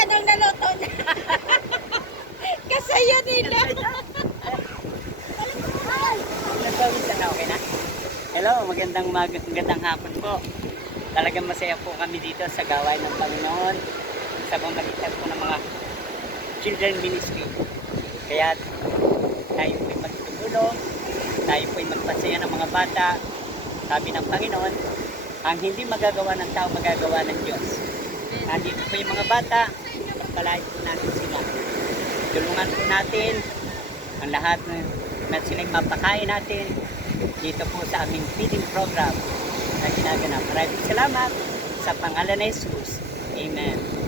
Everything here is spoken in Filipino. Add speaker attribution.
Speaker 1: anong naluto niya. Kasaya nila. okay? Hello, magandang magandang hapon po. Talagang masaya po kami dito sa gawain ng Panginoon sa pamagitan po ng mga children ministry. Kaya tayo po'y magtutulong, tayo po'y magpasaya ng mga bata. Sabi ng Panginoon, ang hindi magagawa ng tao, magagawa ng Diyos. Nandito po yung mga bata, pagpalain po natin sila. Tulungan po natin ang lahat na, silang mapakain natin dito po sa aming feeding program na ginaganap. Maraming salamat sa pangalan ni Jesus. Amen.